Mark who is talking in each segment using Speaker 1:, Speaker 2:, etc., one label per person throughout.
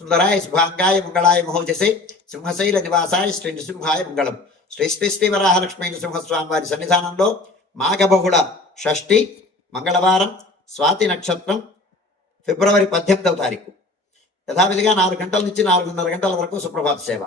Speaker 1: సుందరాయ శుభాంగాయ మంగళాయ మహోజసే సింహశైల నివాసాయ శ్రీ నృసింహాయ మంగళం. శ్రీ శ్రీ శ్రీ వరాహలక్ష్మీ నృసింహస్వామి వారి సన్నిధానంలో మాఘబహుళ షష్ఠి మంగళవారం స్వాతి నక్షత్రం ఫిబ్రవరి పద్దెనిమిదవ తారీఖు. యథావిధిగా నాలుగు గంటల నుంచి నాలుగున్నర గంటల వరకు సుప్రభాత సేవ.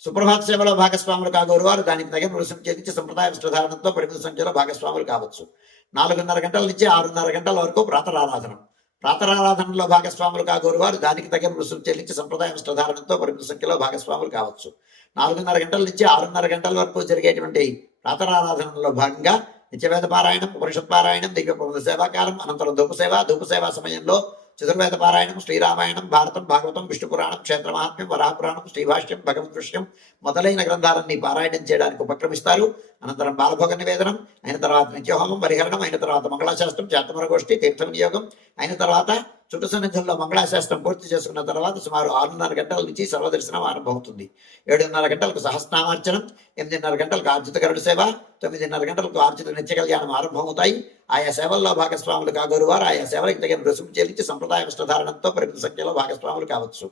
Speaker 1: సుప్రభాత సేవలో భాగస్వాములు కాగోరు వారు దానికి తగిన రుసుము చెల్లించి సంప్రదాయ వస్త్రధారణంతో పరిమిత సంఖ్యలో భాగస్వాములు కావచ్చు. నాలుగున్నర గంటల నుంచి ఆరున్నర గంటల వరకు ప్రాతరారాధనం. ప్రాతరారాధనలో భాగస్వాములు కాగోరు వారు దానికి తగిన రుసుము చెల్లించి సంప్రదాయ వస్త్రధారణంతో పరిమిత సంఖ్యలో భాగస్వాములు కావచ్చు. నాలుగున్నర గంటల నుంచి ఆరున్నర గంటల వరకు జరిగేటువంటి ప్రాతరారాధనలో భాగంగా నిత్యవేద పారాయణం ఉపనిషత్ పారాయణం దివ్య సేవాకాలం అనంతరం ధూప సేవ ధూప సేవా సమయంలో చతుర్వేద పారాయణం శ్రీరామాయణం భారతం భాగవతం విష్ణు పురాణం క్షేత్ర మహాత్మ్యం వరాపురాణం శ్రీభాష్యం భగవద్ దృశ్యం మొదలైన గ్రంథాలన్నీ పారాయణం చేయడానికి ఉపక్రమిస్తారు అనంతరం బాలభోగ నివేదనం అయిన తర్వాత నిత్యహోమం పరిహరణం అయిన తర్వాత మంగళాశాస్త్రం చేతమరగోష్ఠి తీర్థ వినియోగం అయిన తర్వాత చుట్టు సన్నిధుల్లో మంగళాశాస్త్రం పూర్తి చేసుకున్న తర్వాత సుమారు ఆరున్నర గంటల నుంచి సర్వదర్శనం ఆరంభమవుతుంది. ఏడున్నర గంటలకు సహస్నామార్చనం ఎనిమిదిన్నర గంటలకు ఆర్జిత గరుడ సేవ తొమ్మిదిన్నర గంటలకు ఆర్జిత నిత్య కళ్యాణం ఆరంభమవుతాయి. ఆయా సేవల్లో భాగస్వాములు కాగోరు వారు ఆయా సేవలకు తగిన రుసుము చెల్లించి సంప్రదాయ వస్త్రధారణంతో పరిమిత సంఖ్యలో భాగస్వాములు కావచ్చు.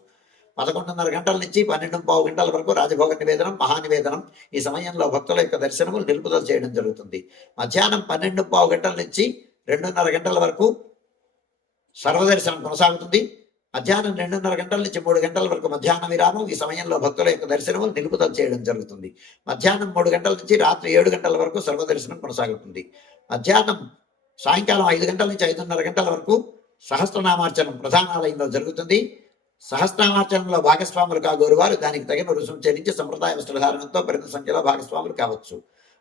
Speaker 1: పదకొండున్నర గంటల నుంచి పన్నెండు పావు గంటల వరకు రాజభోగ నివేదనం మహానివేదనం ఈ సమయంలో భక్తుల యొక్క దర్శనములు నిలుపుదల చేయడం జరుగుతుంది. మధ్యాహ్నం పన్నెండు పావు గంటల నుంచి రెండున్నర గంటల వరకు సర్వదర్శనం కొనసాగుతుంది. మధ్యాహ్నం రెండున్నర గంటల నుంచి మూడు గంటల వరకు మధ్యాహ్న విరామం. ఈ సమయంలో భక్తుల యొక్క దర్శనములు నిలుపుదల చేయడం జరుగుతుంది. మధ్యాహ్నం మూడు గంటల నుంచి రాత్రి ఏడు గంటల వరకు సర్వదర్శనం కొనసాగుతుంది. మధ్యాహ్నం సాయంకాలం ఐదు గంటల నుంచి ఐదున్నర గంటల వరకు సహస్రనామార్చనం ప్రధానాలయంలో జరుగుతుంది. సహస్రనామార్చనంలో భాగస్వాములు కాగోరు వారు దానికి తగిన రుసుము చెల్లించి సంప్రదాయ వస్త్రధారణంతో పెద్ద సంఖ్యలో భాగస్వాములు కావచ్చు.